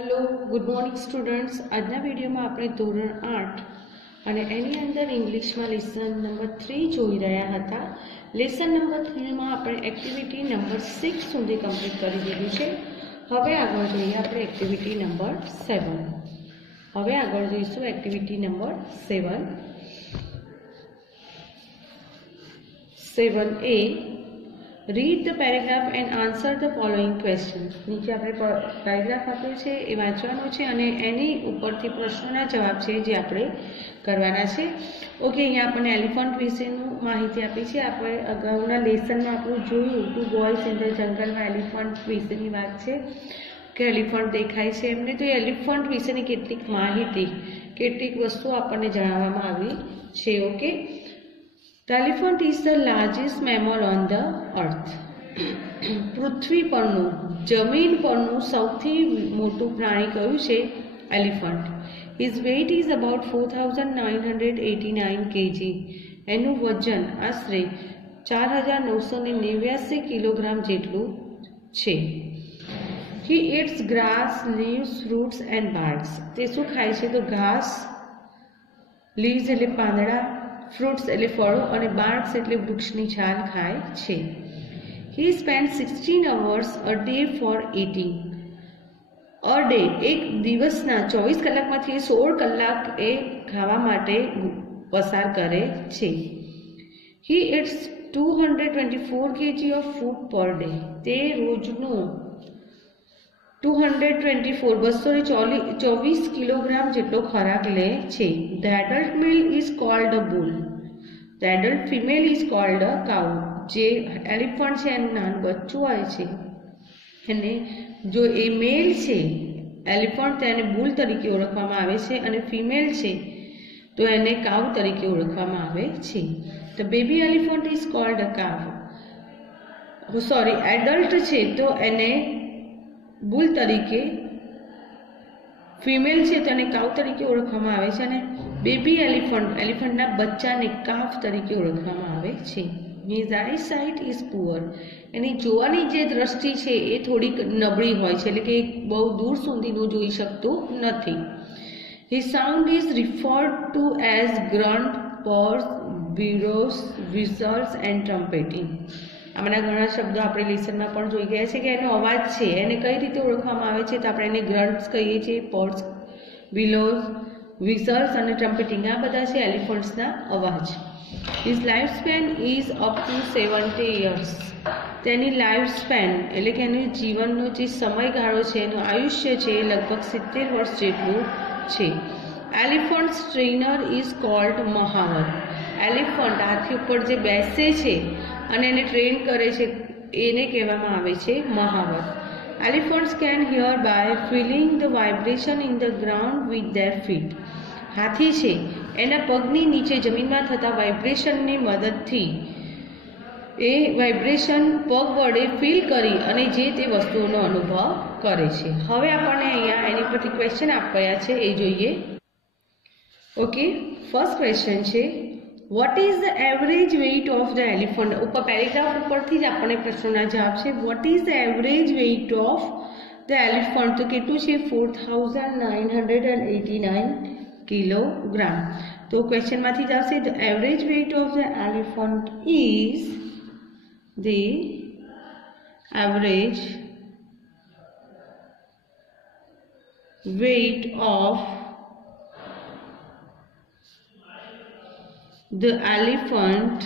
Hello good morning students. आजना video में आपणे धोरण 8 અને એની અંદર ઇંગ્લિશમાં લેસન નંબર 3 જોઈ રહ્યા હતા। લેસન નંબર 3 માં આપણે એક્ટિવિટી નંબર 6 સુધી કમ્પ્લીટ કરી દીધું છે। હવે આગળ જોઈએ આપણે એક્ટિવિટી નંબર 7। હવે આગળ જોઈશું activity number 7A। Read the paragraph and answer the following question. નીચે આપણે પેરેગ્રાફ આપ્યો છે એ વાંચવાનો છે અને એની ઉપરથી પ્રશ્નોના જવાબ છે જે આપણે કરવાના છે। ઓકે, અહીંયા આપણને એલિફન્ટ વિશેનું માહિતી આપી છે। આપણે અગાઉના લેસનમાં આપણું જોયું ટુ બોયઝ ઇન ધ જંગલમાં એલિફન્ટ વિશેની વાત છે કે એલિફન્ટ દેખાય છે એમને। તો એલિફન્ટ વિશેની કેટલીક માહિતી, કેટલીક વસ્તુઓ આપણને જણાવવામાં આવી છે। Okay, The elephant is the largest mammal on the earth. પૃથ્વી પરનું, જમીન પરનું સૌથી મોટું પ્રાણી કયું છે? Elephant. His weight is about 4,989 kg. એનું વજન આશરે 4,989 કિલોગ્રામ જેટલું છે। He eats grass, leaves, fruits and barks. તે શું ખાય છે? તો ઘાસ, લીવ્સ એટલે પાંદડા, ફ્રૂટ્સ એટલે ફળો અને બાર્ક્સ એટલે વૃક્ષની છાલ ખાય છે। He spends 16 hours a day for eating. A day એક દિવસના 24 કલાકમાંથી 16 કલાક એ ખાવા માટે પસાર કરે છે। He eats 224 kg of food per day. તે રોજનું 224 કિલોગ્રામ જેટલો ખોરાક લે છે। The adult male is called a bull. The adult female is called a cow. જે એલિફન્ટ છે એનું નાનું બચ્ચું હોય છે અને જો એ મેલ છે એલિફન્ટ તેને બુલ તરીકે ઓળખવામાં આવે છે અને ફિમેલ છે તો એને કાઉ તરીકે ઓળખવામાં આવે છે। The baby elephant is called a cow. Adult છે તો એને બુલ તરીકે, ફિમેલ છે તો એને કાઉ તરીકે ઓળખવામાં આવે છે અને બેબી એલિફન્ટના બચ્ચાને કાફ તરીકે ઓળખવામાં આવે છે। His eyesight is poor. એની જોવાની જે દ્રષ્ટિ છે એ થોડીક નબળી હોય છે, એટલે કે બહુ દૂર સુધીનું જોઈ શકતું નથી। His sound is referred to as grunt, purrs, bellows, whistles and trumpeting. આમાંના ઘણા શબ્દો આપણે લેસનમાં પણ જોઈ ગયા છે કે એનો અવાજ છે એને કઈ રીતે ઓળખવામાં આવે છે, તો આપણે એને ગ્રન્ટ્સ કહીએ છીએ, પર્સ, બિલોઝ, વિસલ્સ અને ટ્રમ્પેટિંગ, આ બધા છે એલિફન્ટ્સના અવાજ। His lifespan is up to 70 years. તેની લાઈફ સ્પેન એટલે કે એનું જીવનનો જે સમયગાળો છે, એનું આયુષ્ય છે એ લગભગ 70 વર્ષ જેટલું છે। એલિફન્ટ ટ્રેનર ઇઝ કોલ્ડ મહાવર. એલિફન્ટ હાથી ઉપર જે બેસે છે અને એને ટ્રેન કરે છે એને કહેવામાં આવે છે મહાવર। Elephants can hear by feeling the vibration in the ground with their feet. હાથી છે એના પગની નીચે જમીનમાં થતા વાઇબ્રેશનની મદદથી એ વાઇબ્રેશન પગ વડે ફીલ કરી અને જે તે વસ્તુઓનો અનુભવ કરે છે। હવે આપણને અહીંયા એની પરથી ક્વેશ્ચન આપ્યા છે એ જોઈએ। ઓકે, ફર્સ્ટ ક્વેશ્ચન છે what is the average weight of the elephant. ઉપર પેરેગ્રાફ ઉપરથી જ આપણને પ્રશ્નોના જવાબ છે। What is the average weight of the elephant, તો કેટલું છે? 4,989 કિલોગ્રામ। તો ક્વેશ્ચનમાંથી જ આવશે the average weight of the elephant is the average weight of the elephant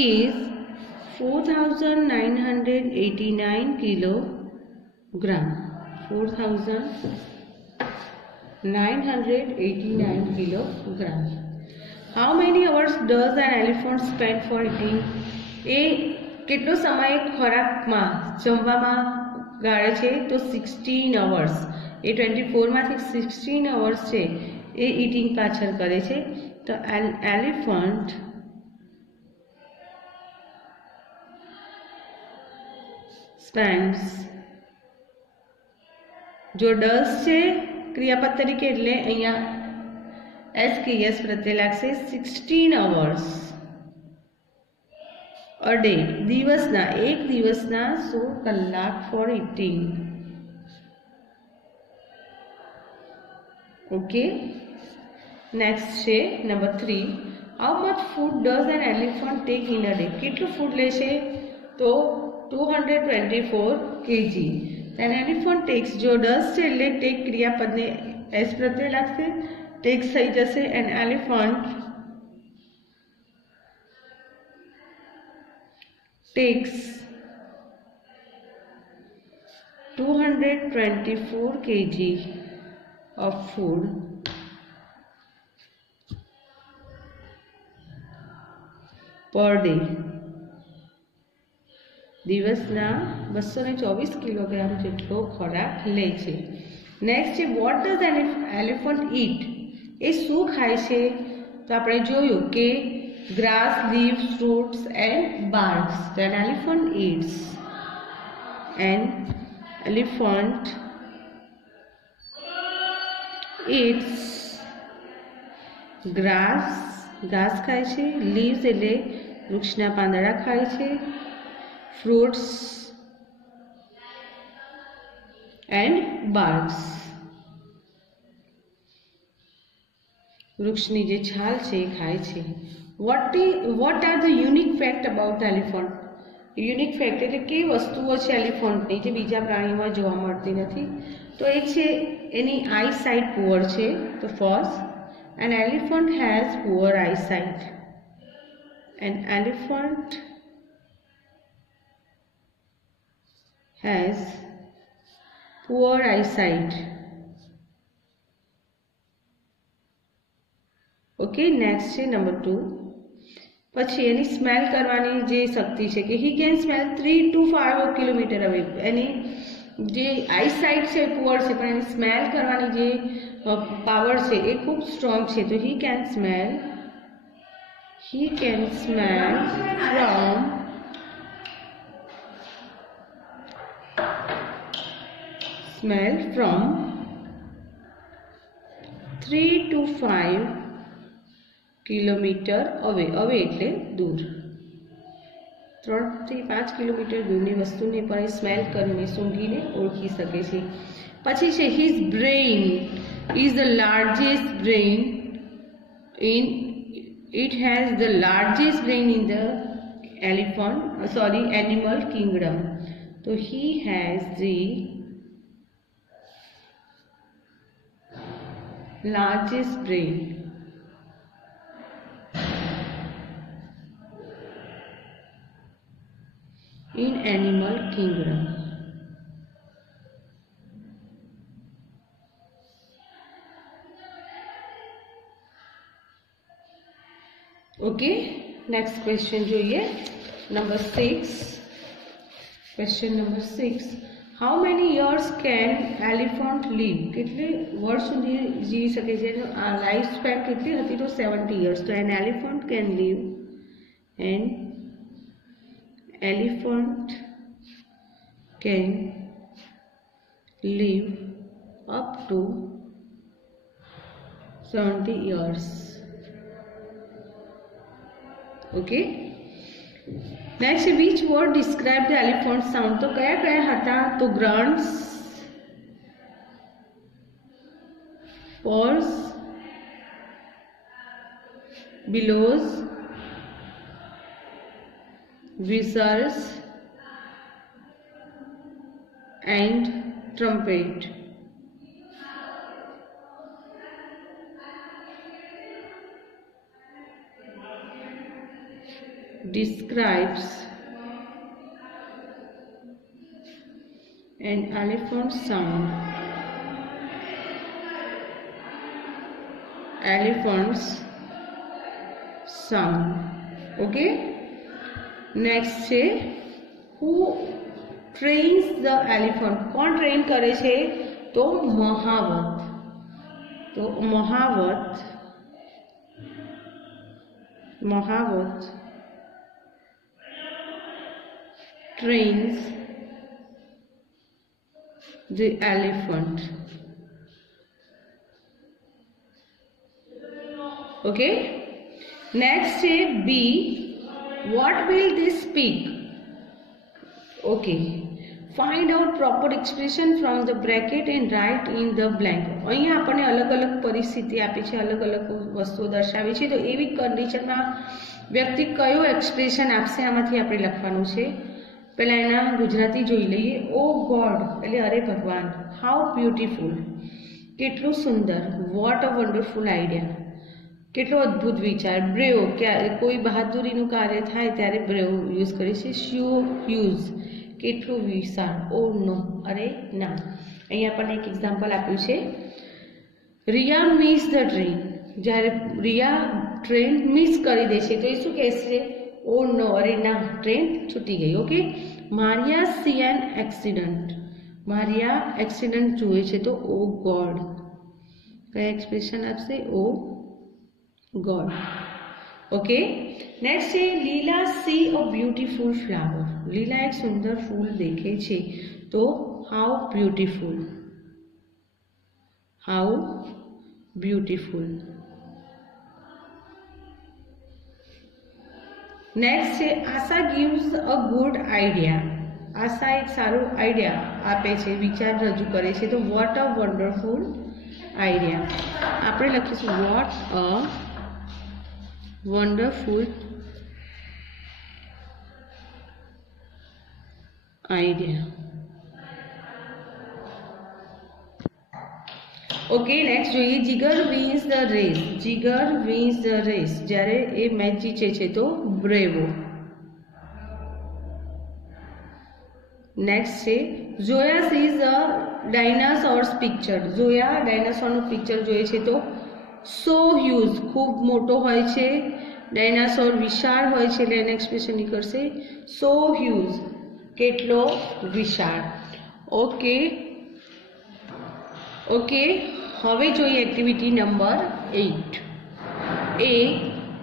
is 4,989 kilogram. 4,989 kilogram. How many hours does an elephant spend for eating? એ કેટલો સમય ખોરાકમાં જમવામાં ગાળે છે? તો 16 hours. એ 24 માંથી 16 hours છે એ ઈટિંગ પાછળ કરે છે। તો એલિફન્ટ સ્પેન્ડ્સ, જો ડસ છે ક્રિયાપદ તરીકે એટલે અહીંયા એસ કે યસ પ્રત્યય લાગશે, 16 hours અ ડે, દિવસના, એક દિવસના 16 કલાક ફોર ઇટિંગ. ઓકે, નેક્સ્ટ છે number 3. How much food does an elephant tech in a day? કેટલું ફૂડ લે છે? તો 224 kg. એન એલિફન્ટ ટેક્સ, જો ડઝ છે એટલે ટેક ક્રિયાપદને એસ પ્રત્યય લાગશે, ટેક્સ થઈ જશે. An elephant takes 224 kg of food per day. દિવસના 224 કિલોગ્રામ જેટલો ખોરાક લે છે. નેક્સ્ટ છે વોટ ડઝ એન એલિફન્ટ ઈટ? એ શું ખાય છે? તો આપણે જોયું કે grass, leaves, fruits and barks. An elephant eats. An elephant eats grass, ઘાસ ખાય છે. leaves એટલે વૃક્ષના પાંદડા ખાય છે. fruits and barks, વૃક્ષની જે છાલ છે એ ખાય છે. what are the unique fact about the elephant? Unique fact એટલે કઈ વસ્તુઓ છે એલિફન્ટની જે બીજા પ્રાણીમાં જોવા મળતી નથી? તો એક છે એની આઈ સાઇટ પુઅર છે. તો first, an elephant has poor I site. An elephant has poor I site. Okay, next છે નંબર 2. પછી એની સ્મેલ કરવાની જે શક્તિ છે કે he can smell 3 to 5 kilometre અવે. એની જે આઈ સાઇટ છે પુઅર છે પણ એની સ્મેલ કરવાની જે પાવર છે એ ખૂબ સ્ટ્રોંગ છે. તો he can smell from 3 to 5 kilometre અવે. અવે એટલે દૂર, 3 થી 5 કિલોમીટર દૂરની વસ્તુને પણ સ્મેલ કરીને સૂંઘીને ઓળખી શકે છે. પછી છે his brain is the largest brain in it has the largest brain in the animal kingdom. તો he has the largest brain in animal kingdom. Okay, next question જોઈએ number 6. question number 6. how many years can elephant live? કેટલી વર્ષ સુધી જીવી શકે છે? Life span કેટલી હતી? તો 70 years. તો an elephant can live and elephant can live up to 70 years. Okay, next, which word describe the elephant sound? તો કયા કયા હતા? તો grunts, purrs, bellows, whistles and trumpet. Describes an elephant sound. Elephant's sound. Okay, next છે who trains the elephant? કોણ train કરે છે? તો મહાવત. તો mahout trains the elephant. Okay, next છે B. What will they speak? Okay, find out proper expression from the bracket and write in the blank. અહીંયા આપણને અલગ અલગ પરિસ્થિતિ આપી છે, અલગ અલગ વસ્તુઓ દર્શાવી છે. તો એવી કન્ડિશનમાં વ્યક્તિ કયો એક્સપ્રેશન આપશે આમાંથી આપણે લખવાનું છે. પહેલાં એના ગુજરાતી જોઈ લઈએ. ઓ ગોડ એટલે અરે ભગવાન. હાઉ બ્યુટીફુલ કેટલું સુંદર. વોટ અ વન્ડરફુલ આઈડિયા કેટલો અદ્ભુત વિચાર. બ્રેવ કોઈ બહાદુરીનું કાર્ય થાય ત્યારે બ્રેવ યુઝ કરીએ છીએ. શ્યો હ્યુઝ કેટલું વિશાળ. ઓ નો અરે ના. અહીંયા આપણને એક એક્ઝામ્પલ આપ્યું છે. Riya miss the train. જ્યારે રિયા ટ્રેન મિસ કરી દે છે તો એ શું કહેશે? ઓ નો અરે ના ટ્રેન છૂટી ગઈ. Okay. Maria C an accident. Maria accident જુએ છે તો ઓ ગોડ. કયા એક્સપ્રેશન આપશે? ઓ ગોડ. ઓકે. નેક્સ્ટ છે લીલા સી અ બ્યુટીફુલ ફ્લાવર. લીલા એક સુંદર ફૂલ દેખે છે તો how beautiful. How beautiful. Next છે આશા ગિવ્સ અ ગુડ આઈડિયા. આશા એક સારો આઈડિયા આપે છે, વિચાર રજૂ કરે છે તો વોટ અ વન્ડરફુલ આઈડિયા. આપણે લખીશું what a wonderful idea. Okay. Next જોઈએ. Jigar wins the race. Jigar wins the race જ્યારે એ મેચ જીતે છે તો બ્રેવો. નેક્સ્ટ છે જોયા સીઝ અ ડાયનાસોર્સ પિક્ચર. જોયા ડાયનાસોરનું પિક્ચર જોઈએ છે તો સો હ્યુઝ ખૂબ મોટો હોય છે. ડાયનાસોર વિશાળ હોય છે એટલે એને એક્સપ્રેશન નીકળશે સો હ્યુઝ કેટલો વિશાળ. ઓકે. ઓકે. હવે જોઈએ activity number 8. A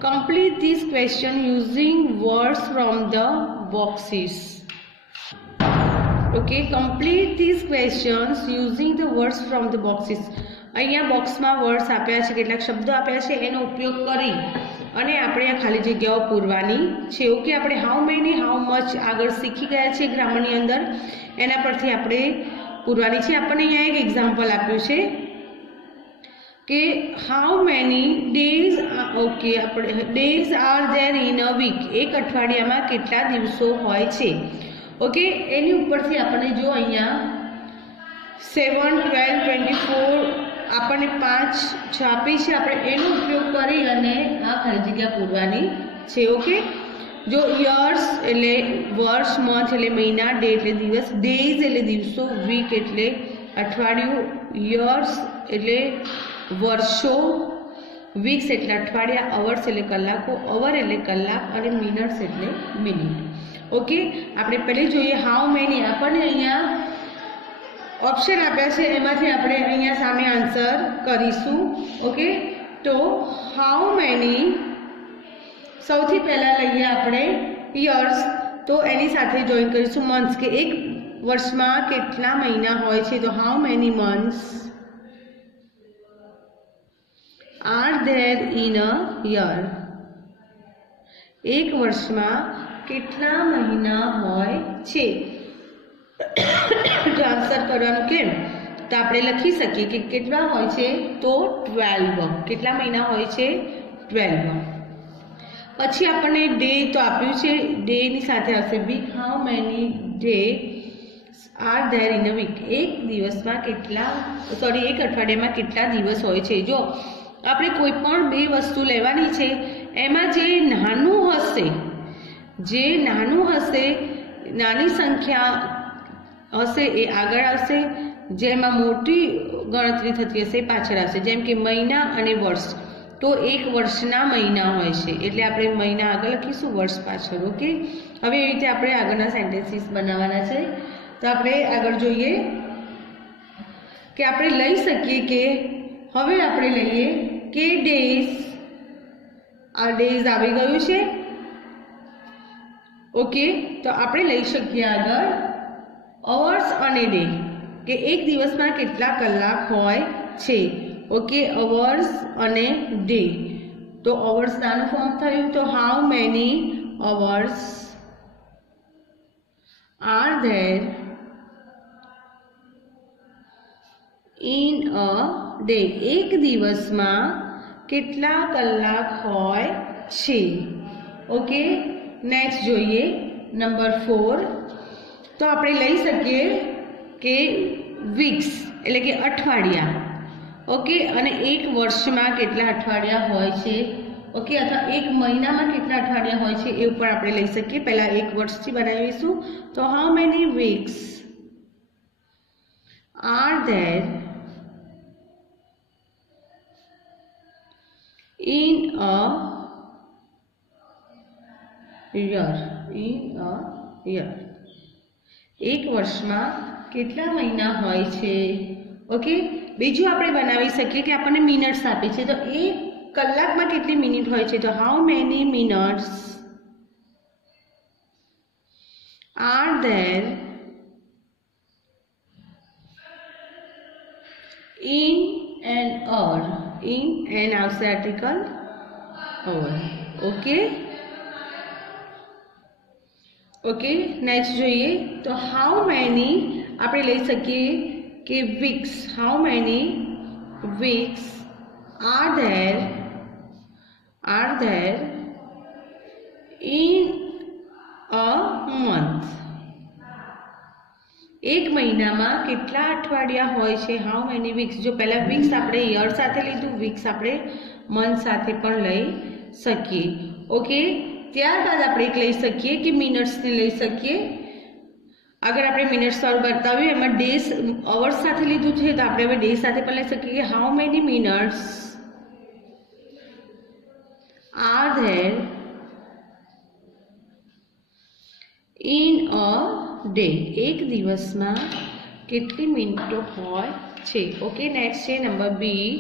complete this question using words from the boxes. Okay. Complete this questions using the words from the boxes. અહીંયા બોક્સમાં વર્ડ્સ આપ્યા છે, કેટલાક શબ્દો આપ્યા છે, એનો ઉપયોગ કરી અને આપણે આ ખાલી જગ્યાઓ પૂરવાની છે. ઓકે. આપણે હાઉ મેની હાઉ મચ આગળ શીખી ગયા છે ગ્રામરની અંદર, એના પરથી આપણે પૂરવાની છે. આપણને અહીંયા એક એક્ઝામ્પલ આપ્યું છે કે હાઉ મેની ડેઝ. ઓકે. આપણે days are there in a week. એક અઠવાડિયામાં કેટલા દિવસો હોય છે. ઓકે. એની ઉપરથી આપણને જો અહીંયા 7, 12, 24 આપણને 5 છાપી છે. આપણે એનો ઉપયોગ કરી અને આ ખાલી જગ્યા પૂરવાની છે. ઓકે. જો યર્સ એટલે વર્ષ, મંથ એટલે મહિના, ડે એટલે દિવસ, ડેઝ એટલે દિવસો, વીક એટલે અઠવાડિયું, યર્સ એટલે વર્ષો, વીક્સ એટલે અઠવાડિયા, અવર્સ એટલે કલાકો, અવર એટલે કલાક અને મિનિટ્સ એટલે મિનિટ. ઓકે. આપણે પહેલે જોઈએ હાઉ મેની. આપણને અહીંયા ઓપ્શન આપ્યા છે, એમાંથી આપણે અહીંયા સામે આન્સર કરીશું. ઓકે. તો હાઉ મેની સૌથી પહેલાં લઈએ આપણે યર્સ, તો એની સાથે જોઈન કરીશું મંથ્સ, કે એક વર્ષમાં કેટલા મહિના હોય છે. તો how many months R there in a year. એક વર્ષમાં કેટલા મહિના હોય છે. ટ્રાન્સફર કરવાનું કેમ? તો આપણે લખી શકીએ કે કેટલા હોય છે તો 12. કેટલા મહિના હોય છે? 12. પછી આપણને ડે તો આપ્યું છે, ડેની સાથે આવશે week. How many day are there in a week. એક દિવસમાં કેટલા એક અઠવાડિયામાં કેટલા દિવસ હોય છે. જો આપણે કોઈ પણ બે વસ્તુ લેવાની છે, એમાં જે નાનું હશે, નાની સંખ્યા હશે એ આગળ આવશે, જેમાં મોટી ગણતરી થતી હશે પાછળ આવશે. જેમ કે મહિના અને વર્ષ, તો એક વર્ષના મહિના હોય છે એટલે આપણે મહિના આગળ લખીશું, વર્ષ પાછળ. ઓકે. હવે એવી રીતે આપણે આગળના સેન્ટેન્સીસ બનાવવાના છે. તો આપણે આગળ જોઈએ કે આપણે લઈ શકીએ કે હવે આપણે લઈએ કે ડેઝ. આ ડેઝ આવી ગયું છે. ઓકે. તો આપણે લઈ શકીએ આગળ અવર્સ અને ડે, કે એક દિવસમાં કેટલા કલાક હોય છે. ઓકે. અવર્સ અને ડે. તો અવર્સ નાનું ફોર્મ થયું તો how many hours are there in a day? એક દિવસમાં કેટલા કલાક હોય છે? ઓકે, નેક્સ્ટ જોઈએ નંબર 4. તો આપણે લઈ શકીએ કે વીક્સ એટલે કે અઠવાડિયા. ઓકે, અને એક વર્ષમાં કેટલા અઠવાડિયા હોય છે? ઓકે, અથવા એક મહિનામાં કેટલા અઠવાડિયા હોય છે એ પણ આપણે લઈ શકીએ. પહેલા એક વર્ષથી બનાવીશું. તો how many weeks are there in a year? એક વર્ષમાં કેટલા મહિના હોય છે? ઓકે, બીજું આપણે બનાવી શકીએ કે આપણને મિનિટ્સ આપી છે, તો એક કલાકમાં કેટલી મિનિટ હોય છે? તો how many minutes are there in an hour? in an આવશે આર્ટિકલ hour. ઓકે, નેક્સ્ટ જોઈએ. તો હાઉ મેની આપણે લઈ શકીએ કે weeks. How many weeks are there in a month? એક મહિનામાં કેટલા અઠવાડિયા હોય છે? How many weeks. જો પહેલા વીક્સ આપણે યર સાથે લીધું, વીક્સ આપણે મંથ સાથે પણ લઈ શકીએ. ઓકે, ત્યારબાદ આપણે એક લઈ શકીએ કે મિનિટ્સને લઈ શકીએ. અગર આપણે મિનિટ્સ બતાવ્યું એમાં ડેઝ અવર્સ સાથે લીધું છે, તો આપણે હવે ડે સાથે પણ લઈ શકીએ કે how many minutes are there in a day? એક દિવસમાં કેટલી મિનિટો હોય છે? ઓકે, નેક્સ્ટ છે number B.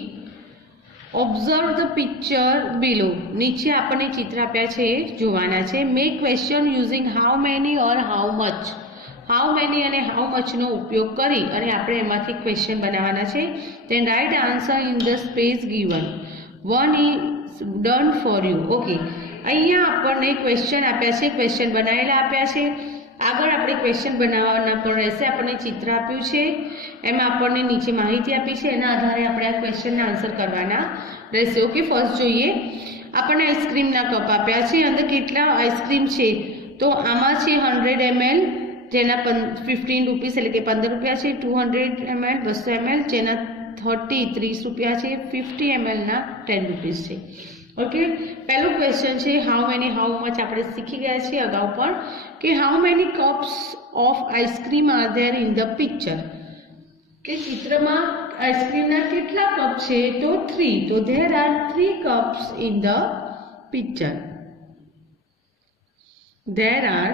Observe the picture below. નીચે આપણને ચિત્ર આપ્યા છે, જોવાના છે. Make question using how many or how much. How many અને હાઉ મચનો ઉપયોગ કરી અને આપણે એમાંથી ક્વેશ્ચન બનાવવાના છે. Then write answer in the space given. 1 is done for you. Okay, અહીંયા આપણને ક્વેશ્ચન આપ્યા છે, ક્વેશ્ચન બનાવેલા આપ્યા છે. આગળ આપણે ક્વેશ્ચન બનાવવાના પણ રહેશે. આપણને ચિત્ર આપ્યું છે, એમાં આપણને નીચે માહિતી આપી છે, એના આધારે આપણે આ ક્વેશ્ચનના આન્સર કરવાના રહેશે. ઓકે, ફર્સ્ટ જોઈએ. આપણને આઈસ્ક્રીમના કપ આપ્યા છે, અંદર કેટલા આઈસ્ક્રીમ છે? તો આમાં છે 100 ml જેના 15 રૂપીસ એટલે કે 15 રૂપિયા છે. 200 ml 200 ml જેના 30 રૂપિયા છે. 50 ml ના 10 રૂપીસ છે. ઓકે, પહેલું ક્વેશ્ચન છે હાઉ મેની હાઉ મચ. આપણે શીખી ગયા છીએ અગાઉ પણ કે how many cups of ice cream R there in the picture. કે ચિત્રમાં આઈસ્ક્રીમના કેટલા કપ છે? તો 3. તો there are 3 cups in the picture. There are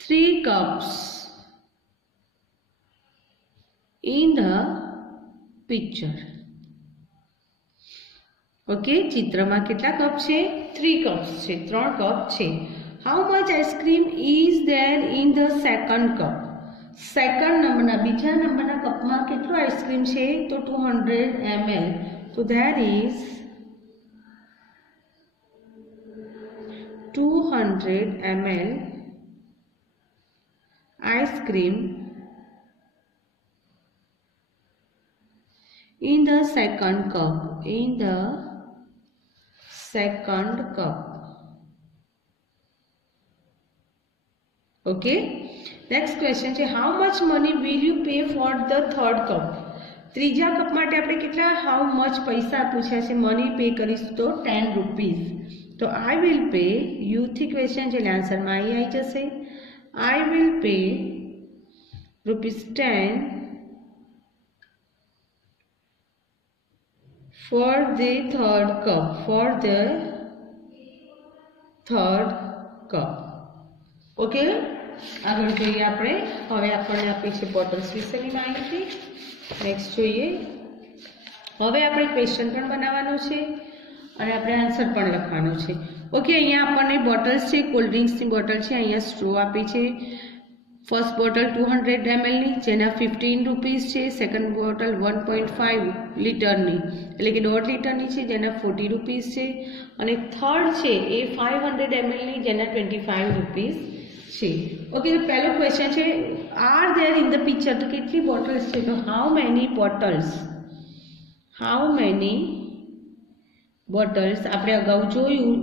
3 cups in the picture. Okay, ચિત્રમાં કેટલા કપ છે? 3 કપ્સ છે, 3 કપ છે. How much ice cream is there in the second cup. Second નંબરના બીજા નંબરના કપમાં કેટલું આઈસ્ક્રીમ છે? તો 200 ml. તો there is 200 ml ice cream in the second cup. Okay, next question છે how much money will you pay for the third cup. ત્રીજા કપ માટે આપણે કેટલા how much પૈસા પૂછ્યા છે? મની પે કરીશું તો 10 રૂપીસ. તો I will pay, you થી ક્વેશ્ચન છે એટલે આન્સરમાં આવી જશે. I will pay ₹10 for the third cup. Okay, આગળ જોઈએ આપણે. હવે આપણને આપી છે બોટલ્સ વિશેની માહિતી. નેક્સ્ટ જોઈએ. હવે આપણે ક્વેશ્ચન પણ બનાવવાનો છે અને આપણે આન્સર પણ લખવાનો છે. ઓકે, અહીંયા આપણને બોટલ્સ છે, કોલ્ડ ડ્રિંક્સની બોટલ છે, અહીંયા સ્ટ્રો આપી છે, ફર્સ્ટ બોટલ 200 ml ની જેના 15 રૂપીસ છે, સેકન્ડ બોટલ 1.5 લીટરની એટલે કે 1.5 લીટરની છે જેના 40 રૂપીસ છે, અને થર્ડ છે એ 500 ml ની જેના 25 રૂપીસ છે. ઓકે, તો પહેલો ક્વેશ્ચન છે R there in the picture, તો કેટલી બોટલ્સ છે, તો હાઉ મેની બોટલ્સ આપણે અગાઉ જોયું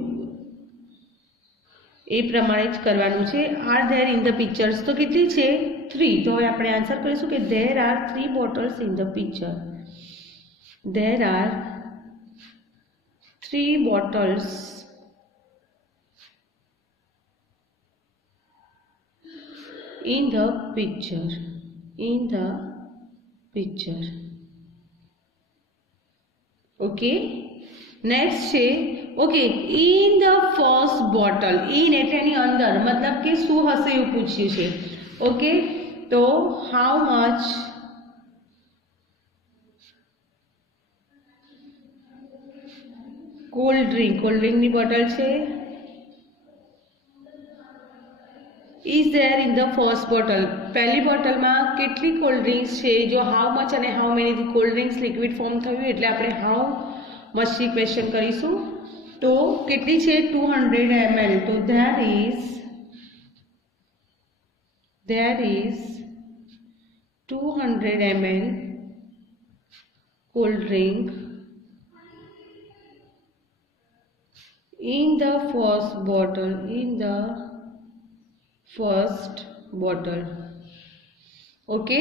એ પ્રમાણે જ કરવાનું છે. R there in the pictures તો કેટલી છે 3, તો હવે આપણે આન્સર કરીશું કે there are 3 bottles in the picture. There are 3 bottles in the picture. Okay, next છે okay in the first bottle, in એટલે એની અંદર મતલબ કે શું હશે એવું પૂછ્યું છે. ઓકે, તો how much કોલ્ડ ડ્રિંકની બોટલ છે is there in the first bottle, પહેલી બોટલમાં કેટલી કોલ્ડ ડ્રિંક્સ છે. જો હાઉ મચ અને હાઉ મેની થી કોલ્ડ ડ્રિંક્સ લિક્વિડ ફોર્મ થયું એટલે આપણે હાઉ મચ થી ક્વેશ્ચન કરીશું. તો કેટલી છે 200 ml, તો there is 200 ml cold drink in the first bottle. Okay,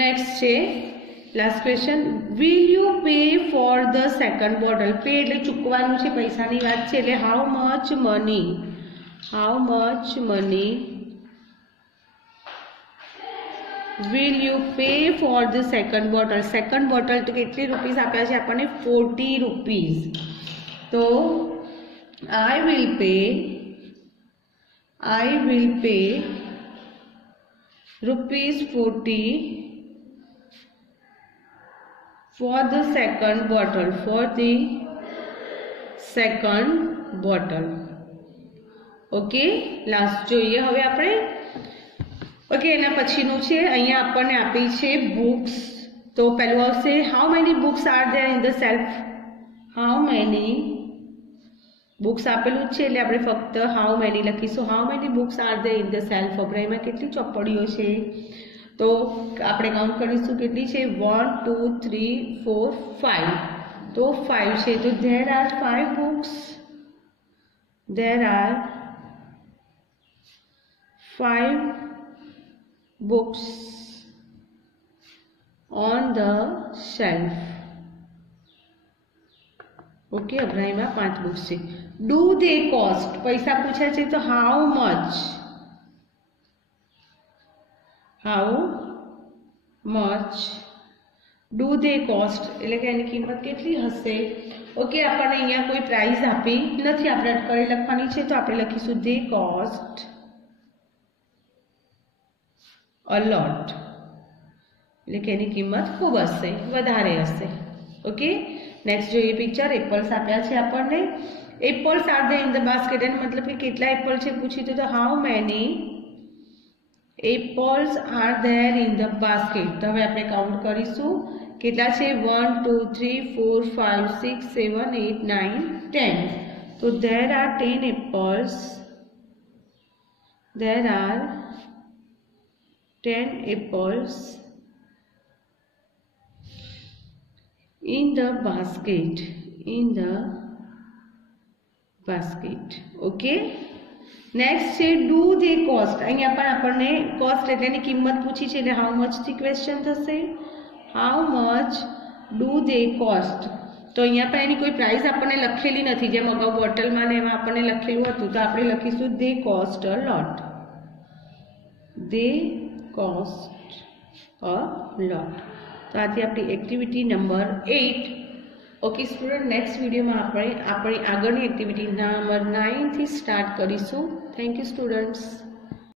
next છે last question will you pay for the second bottle, pay એટલે ચૂકવાનું છે, પૈસાની વાત છે એટલે how much money will you pay for the second bottle. Second bottle તો કેટલી રૂપીસ આપ્યા છે આપણને 40 રૂપીસ, તો I will pay rupees 40 for the second bottle. Okay, last જોઈએ હવે આપણે. ઓકે, એના પછીનું છે અહીંયા આપણને આપી છે બુક્સ, તો પહેલું આવશે how many books are there in the self. How many books આપેલું છે એટલે આપણે ફક્ત હાઉ મેની લખીશું. How many books are there in the self. આપણે એમાં કેટલી ચોપડીઓ છે, તો આપણે કાઉન્ટ કરીશું કેટલી છે 1 2 3 4 5, તો 5 છે, તો there are 5 books. There are 5 books on the shelf. Okay, અભરાઈમાં 5 બુક્સ છે. ડુ દે કોસ્ટ, પૈસા પૂછ્યા છે તો how much do they cost એટલે કે એની કિંમત કેટલી હશે. ઓકે, આપણને અહીંયા કોઈ પ્રાઇસ આપી નથી, આપણે અટકળી લખવાની છે, તો આપણે લખીશું દે કોસ્ટ અ લોટ, એટલે કે એની કિંમત ખૂબ હશે, વધારે હશે. ઓકે, નેક્સ્ટ જોઈએ પિક્ચર. એપલ્સ આપ્યા છે આપણને. Apples are there in the basket, એનો મતલબ કે કેટલા એપલ છે પૂછ્યું તો how many apples are there in the basket. તો હવે આપણે કાઉન્ટ કરીશું કેટલા છે 1 2 3 4 5 6 7 8 9 10, તો there are 10 apples. There are 10 apples in the basket. Okay, next છે ડુ ધે કોસ્ટ. અહીંયા પણ આપણને કોસ્ટ એટલે એની કિંમત પૂછી છે એટલે હાઉ મચ થી ક્વેશ્ચન થશે. How much do they cost, તો અહીંયા પણ એની કોઈ પ્રાઇસ આપણને લખેલી નથી, જેમ અગાઉ બોટલમાં ને એમાં આપણને લખેલું હતું, તો આપણે લખીશું દે કોસ્ટ અ લોટ. તો આથી આપણી activity number 8. Okay student, next વિડીયોમાં આપણે આપણી આગળની એક્ટિવિટી નંબર 9 થી સ્ટાર્ટ કરીશું. Thank you students.